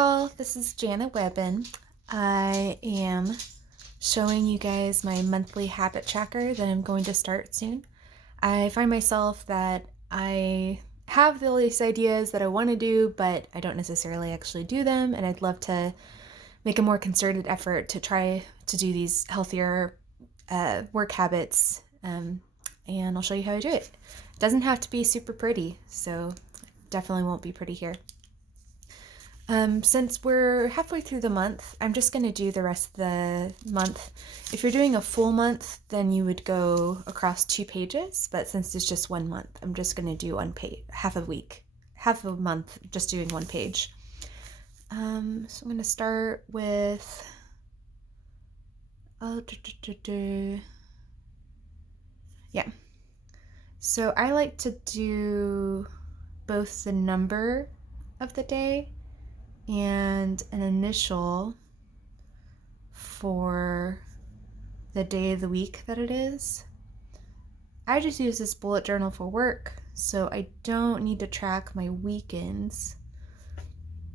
y'all, this is Janet Webbin. I am showing you guys my monthly habit tracker that I'm going to start soon. I find myself that I have all these ideas that I want to do, but I don't necessarily actually do them, and I'd love to make a more concerted effort to try to do these healthier work habits, and I'll show you how I do it. It doesn't have to be super pretty, so definitely won't be pretty here. Since we're halfway through the month, I'm just going to do the rest of the month. If you're doing a full month, then you would go across 2 pages, but since it's just 1 month, I'm just going to do 1 page, half a month, just doing 1 page. So I'm going to start with, yeah. So I like to do both the number of the day and an initial for the day of the week that it is. I just use this bullet journal for work, so I don't need to track my weekends.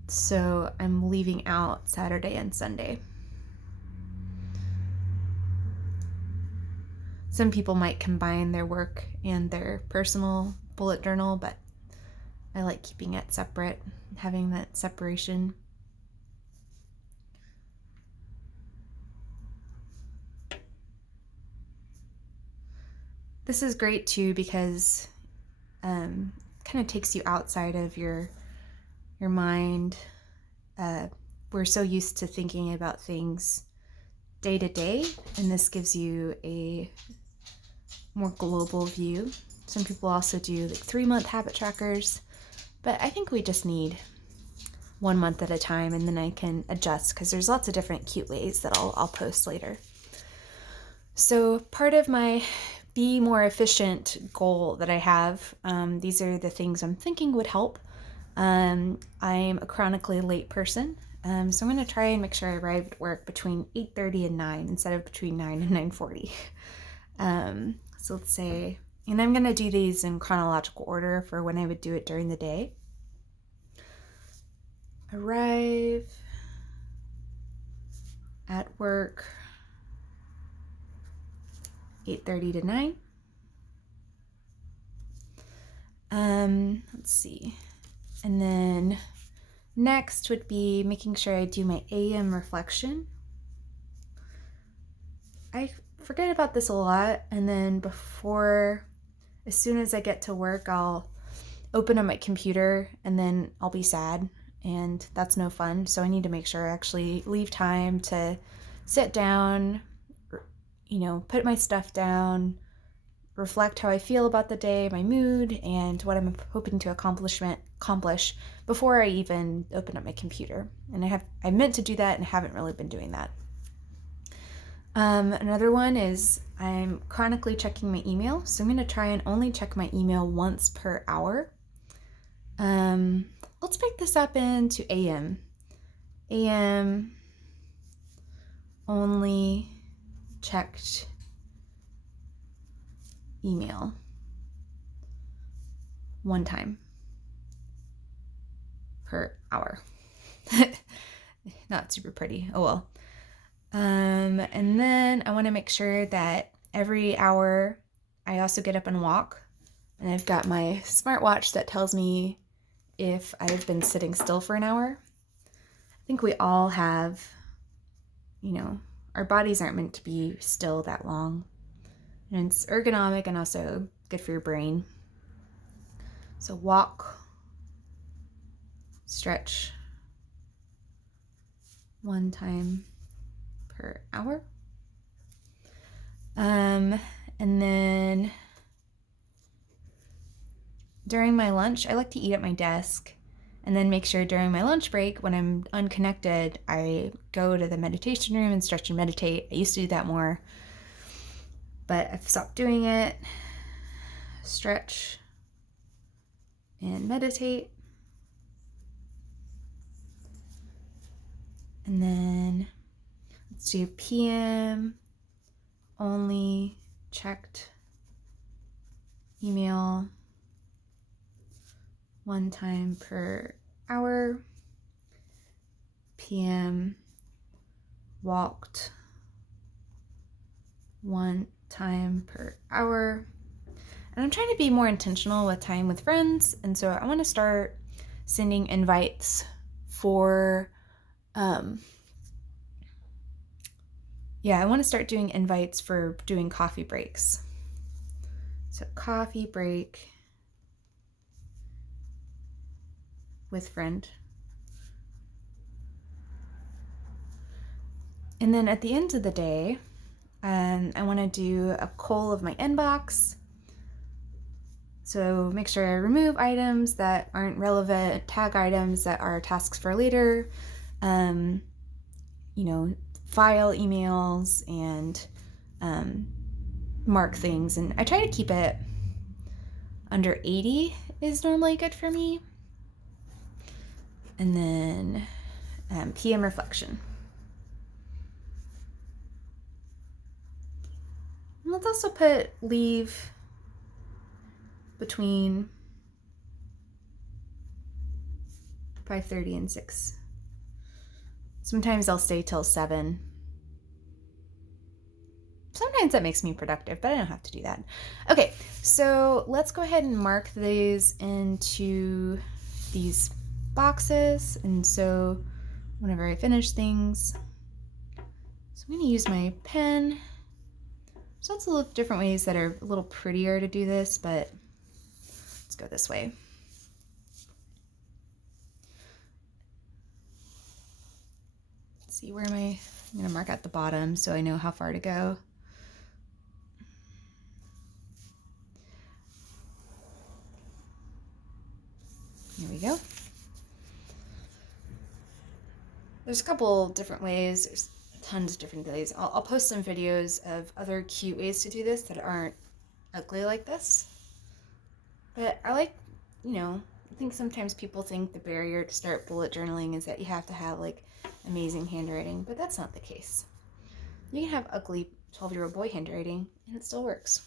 So I'm leaving out Saturday and Sunday. Some people might combine their work and their personal bullet journal, but I like keeping it separate, having that separation. This is great too because kind of takes you outside of your mind. We're so used to thinking about things day to day, and this gives you a more global view. Some people also do like 3-month habit trackers, but I think we just need 1 month at a time, and then I can adjust because there's lots of different cute ways that I'll post later. So part of my be more efficient goal that I have, these are the things I'm thinking would help. I'm a chronically late person, so I'm going to try and make sure I arrive at work between 8:30 and 9 instead of between 9 and 9:40. So let's say, and I'm going to do these in chronological order for when I would do it during the day. Arrive at work 8:30 to 9. Let's see. And then next would be making sure I do my AM reflection. I forget about this a lot, and then as soon as I get to work, I'll open up my computer and then I'll be sad, and that's no fun. So I need to make sure I actually leave time to sit down, put my stuff down, reflect how I feel about the day, my mood, and what I'm hoping to accomplish before I even open up my computer. And I meant to do that and haven't really been doing that. Another one is I'm chronically checking my email, so I'm going to try and only check my email once per hour. Let's break this up into AM. AM only checked email 1 time per hour. Not super pretty. Oh well. And then I want to make sure that every hour I also get up and walk. And I've got my smartwatch that tells me if I've been sitting still for an hour. I think we all have, our bodies aren't meant to be still that long. And it's ergonomic and also good for your brain. So walk, stretch 1 time per hour. And then during my lunch, I like to eat at my desk, and then make sure during my lunch break, when I'm unconnected, I go to the meditation room and stretch and meditate. I used to do that more, but I've stopped doing it. Stretch and meditate. And then let's do PM only checked email 1 time per hour. p.m. walked 1 time per hour. And I'm trying to be more intentional with time with friends. And so I want to start sending invites for, I want to start doing invites for doing coffee breaks. So coffee break with friend. And then at the end of the day, I want to do a cull of my inbox. So make sure I remove items that aren't relevant, tag items that are tasks for later, file emails, and mark things. And I try to keep it under 80 is normally good for me. And then PM reflection. And let's also leave between 5:30 and 6. Sometimes I'll stay till 7. Sometimes that makes me productive, but I don't have to do that. Okay, so let's go ahead and mark these into these boxes. And so whenever I finish things, so I'm going to use my pen. There's lots of different ways that are a little prettier to do this, but let's go this way. Let's see, where am I? I'm going to mark at the bottom so I know how far to go. Here we go. There's a couple different ways. There's tons of different ways. I'll post some videos of other cute ways to do this that aren't ugly like this. But I like, I think sometimes people think the barrier to start bullet journaling is that you have to have like amazing handwriting, but that's not the case. You can have ugly 12-year-old boy handwriting and it still works.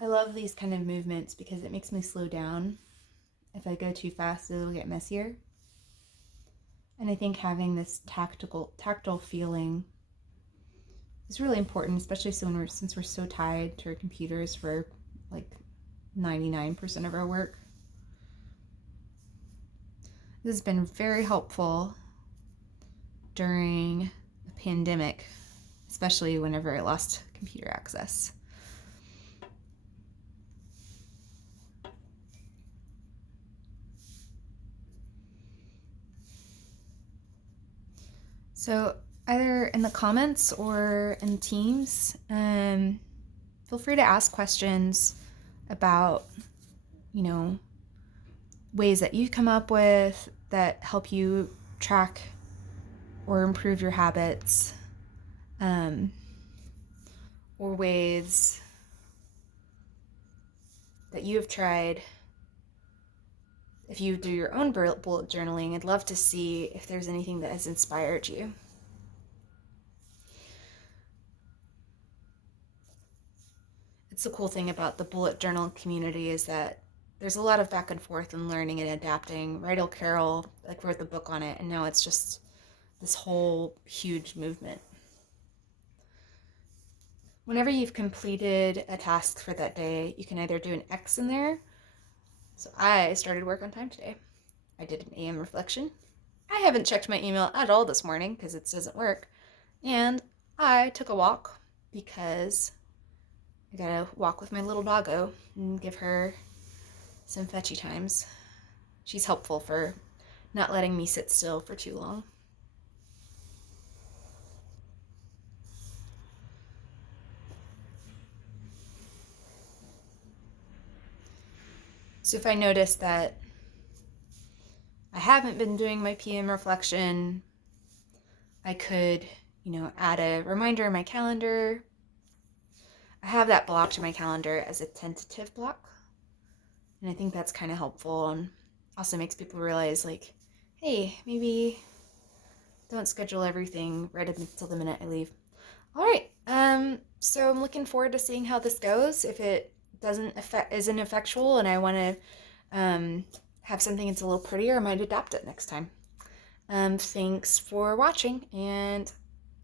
I love these kind of movements because it makes me slow down. If I go too fast, it'll get messier. And I think having this tactile feeling is really important, especially since we're so tied to our computers for like 99% of our work. This has been very helpful during the pandemic, especially whenever I lost computer access. So either in the comments or in Teams, feel free to ask questions about, ways that you've come up with that help you track or improve your habits, or ways that you have tried. If you do your own bullet journaling, I'd love to see if there's anything that has inspired you. It's the cool thing about the bullet journal community is that there's a lot of back and forth and learning and adapting. Rydell Carroll wrote the book on it, and now it's just this whole huge movement. Whenever you've completed a task for that day, you can either do an X in there. So I started work on time today. I did an AM reflection. I haven't checked my email at all this morning because it doesn't work. And I took a walk because I gotta walk with my little doggo and give her some fetchy times. She's helpful for not letting me sit still for too long. So if I notice that I haven't been doing my PM reflection, I could, add a reminder in my calendar. I have that blocked in my calendar as a tentative block. And I think that's kind of helpful and also makes people realize hey, maybe don't schedule everything right up until the minute I leave. All right. So I'm looking forward to seeing how this goes. If it isn't effectual and I want to have something that's a little prettier, I might adapt it next time. Thanks for watching and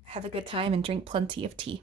have a good time and drink plenty of tea.